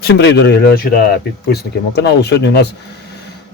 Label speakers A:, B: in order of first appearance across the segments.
A: Всім привіт, дорогі глядачі та підписники мого каналу. Сьогодні у нас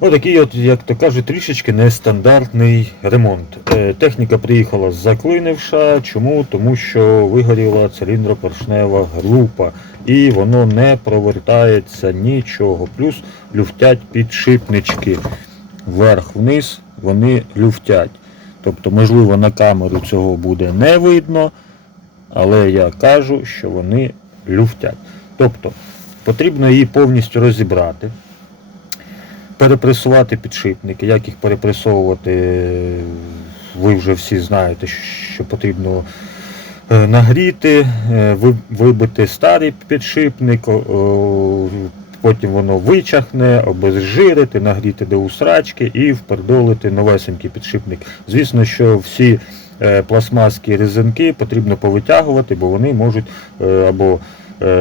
A: отакий, от, як то кажуть, трішечки нестандартний ремонт. Е, Техніка приїхала заклинивша. Чому? Тому що вигоріла циліндропоршнева група і воно не провертається нічого. Плюс люфтять підшипнички вверх-вниз, вони люфтять. Тобто, можливо, на камеру цього буде не видно, але я кажу, що вони люфтять. Тобто потрібно її повністю розібрати, перепресувати підшипники. Як їх перепресовувати, ви вже всі знаєте, що потрібно е, нагріти, е, вибити старий підшипник, потім воно вичахне, обезжирити, нагріти до усрачки і впердолити новесенький підшипник. Звісно, що всі е, пластмаски резинки потрібно повитягувати, бо вони можуть або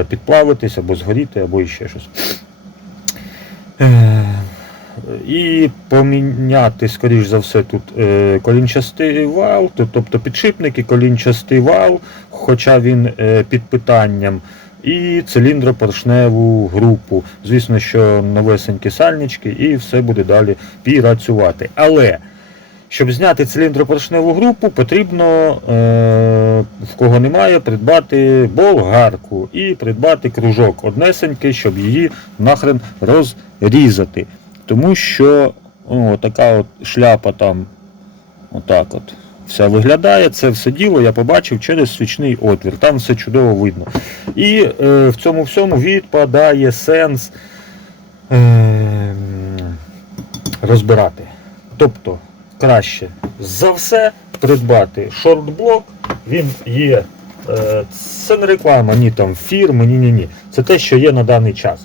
A: підплавитись, або згоріти, або іще щось. Е, І поміняти, скоріш за все, тут е, колінчастий вал, то- тобто підшипники, колінчастий вал, хоча він е, під питанням, і циліндропоршневу групу. Звісно, що новесенькі сальнички, і все буде далі працювати. Але щоб зняти циліндропоршневу групу, потрібно, е, в кого немає, придбати болгарку і придбати кружок однесенький, щоб її нахрен розрізати. Тому що о, така от шляпа там отак от вся виглядає. Це все діло я побачив через свічний отвір. Там все чудово видно. І е, в цьому всьому відпадає сенс е, розбирати. Тобто краще за все придбати шортблок. Він є. е, Це не реклама, ні там фірми, ні, ні, ні. Це те, що є на даний час.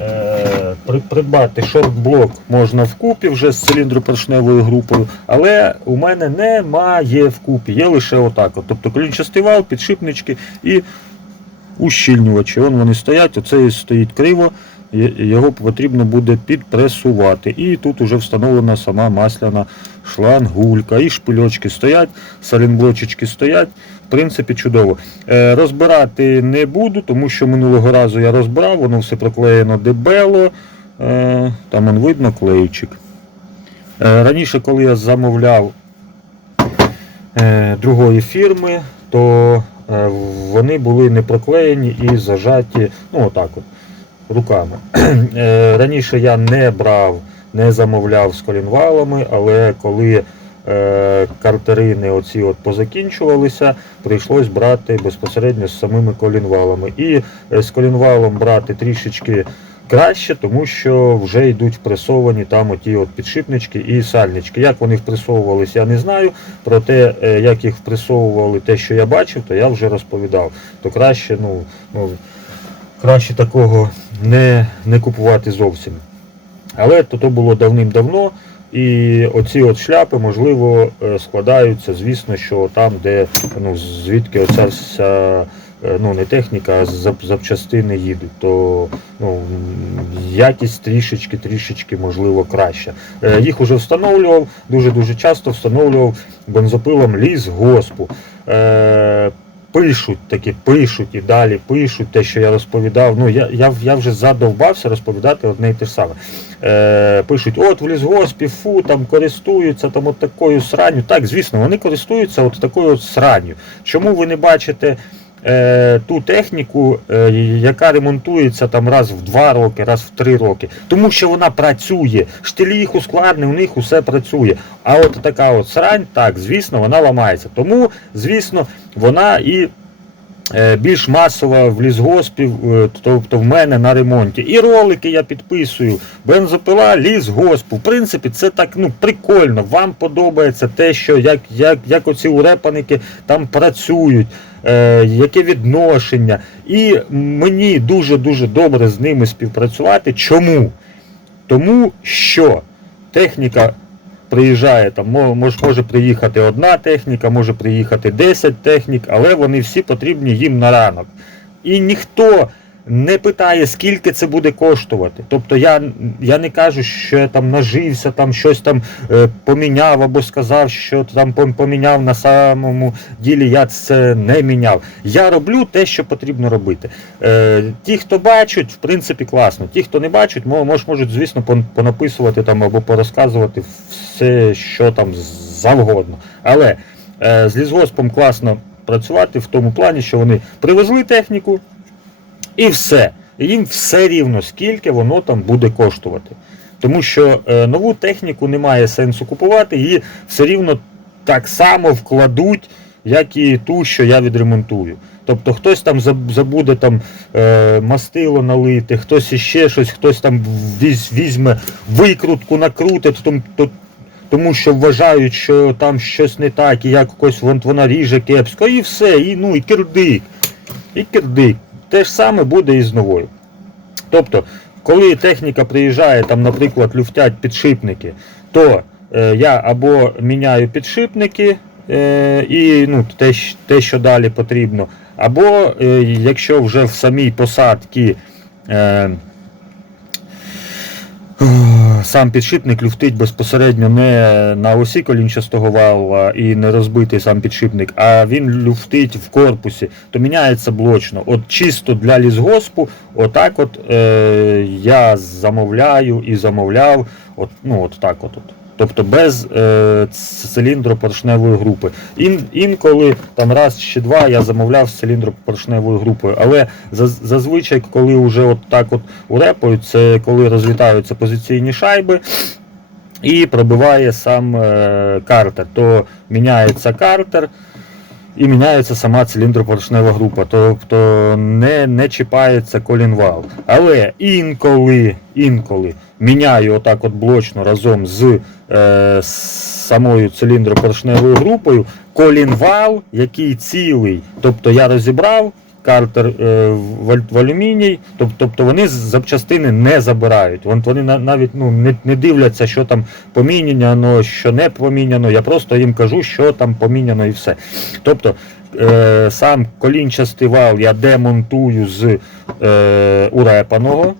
A: Е, при- Придбати шортблок можна вкупі вже з циліндропоршневою групою, але у мене немає вкупі, є лише отак. От. Тобто колінчастий вал, підшипнички і ущільнювачі. Вон вони стоять, оцей стоїть криво, його потрібно буде підпресувати. І тут вже встановлена сама масляна шлангулька. І шпильочки стоять, салінблочечки стоять. В принципі, чудово. Е, розбирати не буду, тому що минулого разу я розбирав, воно все проклеєно дебело. Е, там он видно клейчик. Е, раніше, коли я замовляв другої фірми, то вони були не проклеєні і зажаті, ну отак от, руками. Е, Раніше я не брав, не замовляв з колінвалами, але коли е, картерини оці от позакінчувалися, прийшлось брати безпосередньо з самими колінвалами. І е, з колінвалом брати трішечки краще, тому що вже йдуть впресовані там оті от підшипнички і сальнички. Як вони впресовувались, я не знаю. Проте, як їх впресовували, те, що я бачив, то я вже розповідав. То краще, ну, ну краще такого не, не купувати зовсім. Але то, то було давним-давно. І оці от шляпи, можливо, е, складаються, звісно, що там, де ну, звідки оця вся е, ну, не техніка, а запчастини їдуть, то ну, якість трішечки, трішечки, можливо, краща. Е, Їх уже встановлював, дуже-дуже часто встановлював бензопилом ліс госпу. Пишуть такі, пишуть і далі пишуть те, що я розповідав. Ну, я, я, я вже задовбався розповідати одне і те ж саме. Е, пишуть, от в лісгоспі, фу, там користуються там от такою сранню. Так, звісно, вони користуються от такою от сранню. Чому ви не бачите е, ту техніку, е, яка ремонтується там раз в два роки, раз в три роки? Тому що вона працює. Штилі їх ускладні, у них усе працює. А от така от срань, так, звісно, вона ламається. Тому, звісно, вона і більш масова в лісгоспі, е, тобто в мене на ремонті. І ролики я підписую. Бензопила лісгоспу. В принципі, це так ну, прикольно. Вам подобається те, що як, як, як оці урепаники там працюють, е, яке відношення. І мені дуже-дуже добре з ними співпрацювати. Чому? Тому що техніка приїжджає, там мо- мож, може приїхати одна техніка, може приїхати 10 технік, але вони всі потрібні їм на ранок. І ніхто не питає, скільки це буде коштувати. Тобто я, я не кажу, що я там нажився, там щось там е, поміняв або сказав, що там поміняв на самому ділі. Я це не міняв. Я роблю те, що потрібно робити. Е, ті, хто бачать, в принципі, класно. Ті, хто не бачать, мож, можуть, звісно, понаписувати там або порозказувати все, що там завгодно. Але е, з лісгоспом класно працювати в тому плані, що вони привезли техніку і все. Їм все рівно, скільки воно там буде коштувати. Тому що е, нову техніку немає сенсу купувати, її все рівно так само вкладуть, як і ту, що я відремонтую. Тобто хтось там забуде там е, мастило налити, хтось іще щось, хтось там візь, візьме викрутку, накрутить, том- то- тому що вважають, що там щось не так, і якось вон- вона ріже кепсько, і все, і, ну, і кирдик. І кирдик. Те ж саме буде і з новою. Тобто, коли техніка приїжджає, там, наприклад, люфтять підшипники, то е, я або міняю підшипники е, і ну, те, те, що далі потрібно, або е, якщо вже в самій посадці е, сам підшипник люфтить безпосередньо не на осі колінчастого вала і не розбитий сам підшипник, а він люфтить в корпусі, то міняється блочно. От чисто для лісгоспу, отак от е, я замовляю і замовляв, от, ну от так от. от. Тобто без е, циліндропоршневої групи. Ін, інколи там раз чи два я замовляв з циліндропоршневою групою. Але заз- зазвичай, коли вже от так от урепають, це коли розлітаються позиційні шайби і пробиває сам е, картер. То міняється картер. І міняється сама циліндропоршнева група, тобто не, не чіпається колінвал. Але інколи, інколи міняю отак от блочно разом з е, самою циліндропоршневою групою колінвал, який цілий. Тобто я розібрав картер е, в, алюміній, тобто вони запчастини не забирають. Вони навіть ну, не, дивляться, що там поміняно, що не поміняно. Я просто їм кажу, що там поміняно і все. Тобто е, сам колінчастий вал я демонтую з е, урепаного.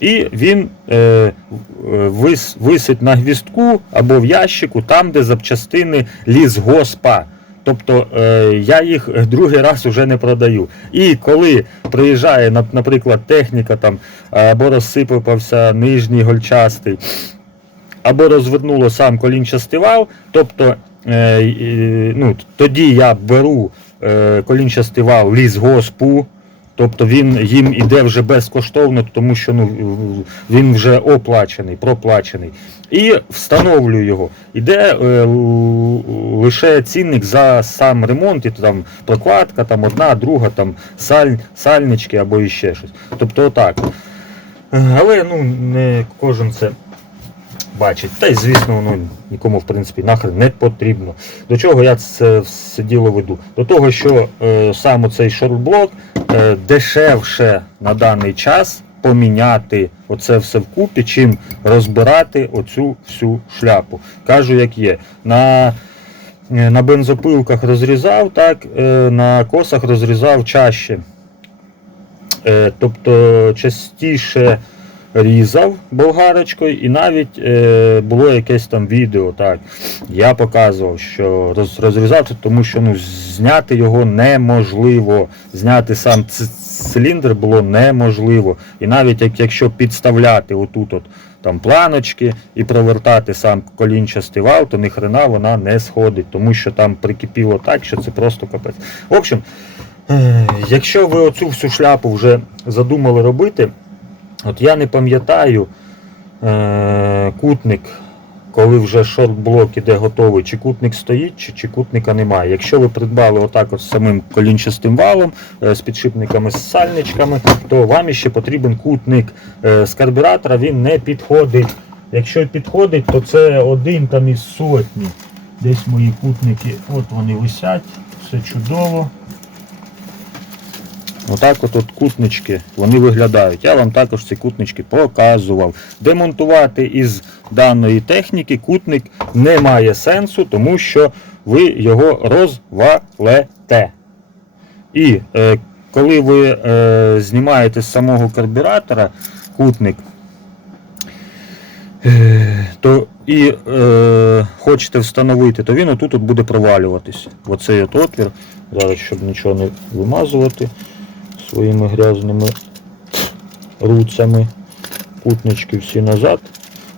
A: І він е, вис, висить на гвіздку або в ящику, там, де запчастини лісгоспа. Тобто е, я їх другий раз вже не продаю. І коли приїжджає, наприклад, техніка там або розсипався нижній гольчастий, або розвернуло сам колінчастий вал, тобто е, ну, тоді я беру е, колінчастий вал лісгоспу, Тобто він їм іде вже безкоштовно, тому що ну, він вже оплачений, проплачений. І встановлюю його. Іде е, лише цінник за сам ремонт, і там прокладка, там одна, друга, там саль, сальнички або іще щось. Тобто отак. Е, Але ну, не кожен це бачить. Та й звісно, воно нікому в принципі нахрен не потрібно. До чого я це все діло веду? До того, що е, сам цей шортблок е, дешевше на даний час поміняти оце все вкупі, чим розбирати оцю всю шляпу. Кажу, як є. На е, на бензопилках розрізав, так, е, на косах розрізав чаще. Е, Тобто частіше різав болгарочкою, і навіть е, було якесь там відео. так, Я показував, що роз, розрізав, тому що ну, зняти його неможливо. Зняти сам циліндр було неможливо. І навіть як, якщо підставляти отут от, там планочки і провертати сам колінчастий вал, то ніхрена вона не сходить, тому що там прикипіло так, що це просто капець. В общем, е, якщо ви оцю всю шляпу вже задумали робити, от я не пам'ятаю е, кутник, коли вже шорт-блок іде готовий, чи кутник стоїть, чи, чи кутника немає. Якщо ви придбали отак от з самим колінчастим валом, е, з підшипниками, з сальничками, то вам іще потрібен кутник е, з карбюратора, він не підходить. Якщо підходить, то це один там із сотні. Десь мої кутники, от вони висять, все чудово. Отак от, от кутнички вони виглядають. Я вам також ці кутнички показував. Демонтувати із даної техніки кутник не має сенсу, тому що ви його розвалете. І е, коли ви е, знімаєте з самого карбюратора кутник, е, то і е, хочете встановити, то він отут от буде провалюватись. Оцей от отвір. Зараз, щоб нічого не вимазувати своїми грязними руцями. Кутнички всі назад.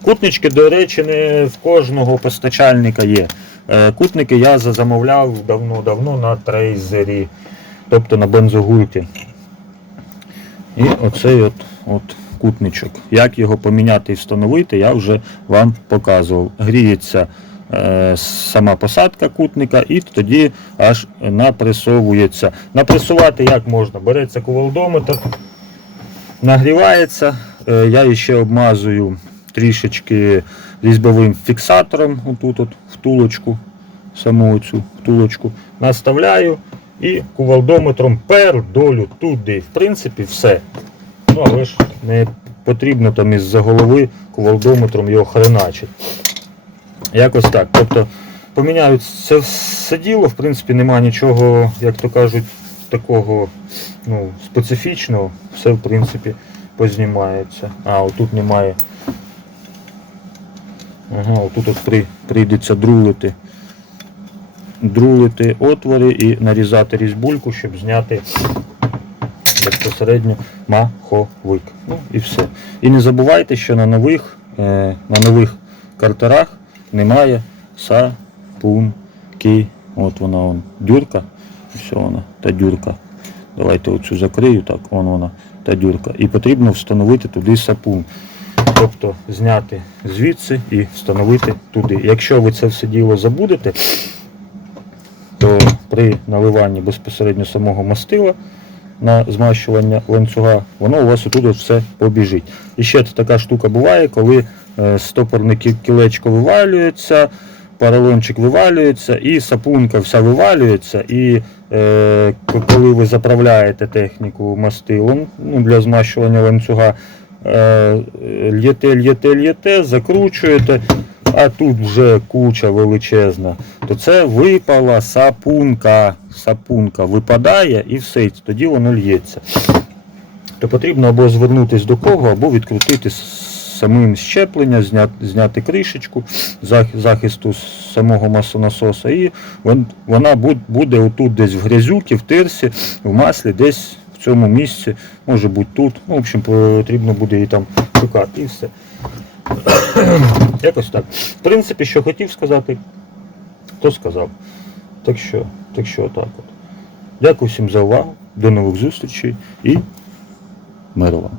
A: Кутнички, до речі, не в кожного постачальника є. Е, Кутники я замовляв давно-давно на трейзері, тобто на бензогульки. І оцей от, от кутничок. Як його поміняти і встановити, я вже вам показував. Гріється сама посадка кутника і тоді аж напресовується. Напресувати як можна? Береться кувалдометр, нагрівається. Е, я ще обмазую трішечки різьбовим фіксатором, отут от втулочку, саму цю втулочку, наставляю і кувалдометром пердолю туди. В принципі, все. Ну, але ж не потрібно там із-за голови кувалдометром його хреначити. Якось так. Тобто поміняють це все діло, в принципі, нема нічого, як то кажуть, такого ну, специфічного. Все, в принципі, познімається. А, отут немає. Ага, отут от при, прийдеться друлити. Друлити отвори і нарізати різьбульку, щоб зняти безпосередньо маховик. Ну і все. І не забувайте, що на нових, е, на нових картерах немає сапунки. От вона вон, дюрка. Все вона, та дюрка. Давайте оцю закрию, так, вон вона, та дюрка. І потрібно встановити туди сапун. Тобто зняти звідси і встановити туди. Якщо ви це все діло забудете, то при наливанні безпосередньо самого мастила на змащування ланцюга, воно у вас отут от все побіжить. І ще така штука буває, коли е, стопорне кілечко вивалюється, поролончик вивалюється, і сапунка вся вивалюється. І е, коли ви заправляєте техніку мастилом ну, для змащування ланцюга, е, л'єте, л'єте, л'єте, закручуєте, а тут вже куча величезна, то це випала сапунка. Сапунка випадає і все, тоді воно л'ється. То потрібно або звернутися до кого, або відкрутити самим щеплення, зняти, зняти кришечку захисту самого масонасоса, і вона буде отут десь в грязюці, в тирсі, в маслі, десь в цьому місці, може бути тут. Ну, в общем, потрібно буде її там шукати і все. Якось так. В принципі, що хотів сказати, то сказав. Так що, так що отак от. Дякую всім за увагу. До нових зустрічей і миру вам.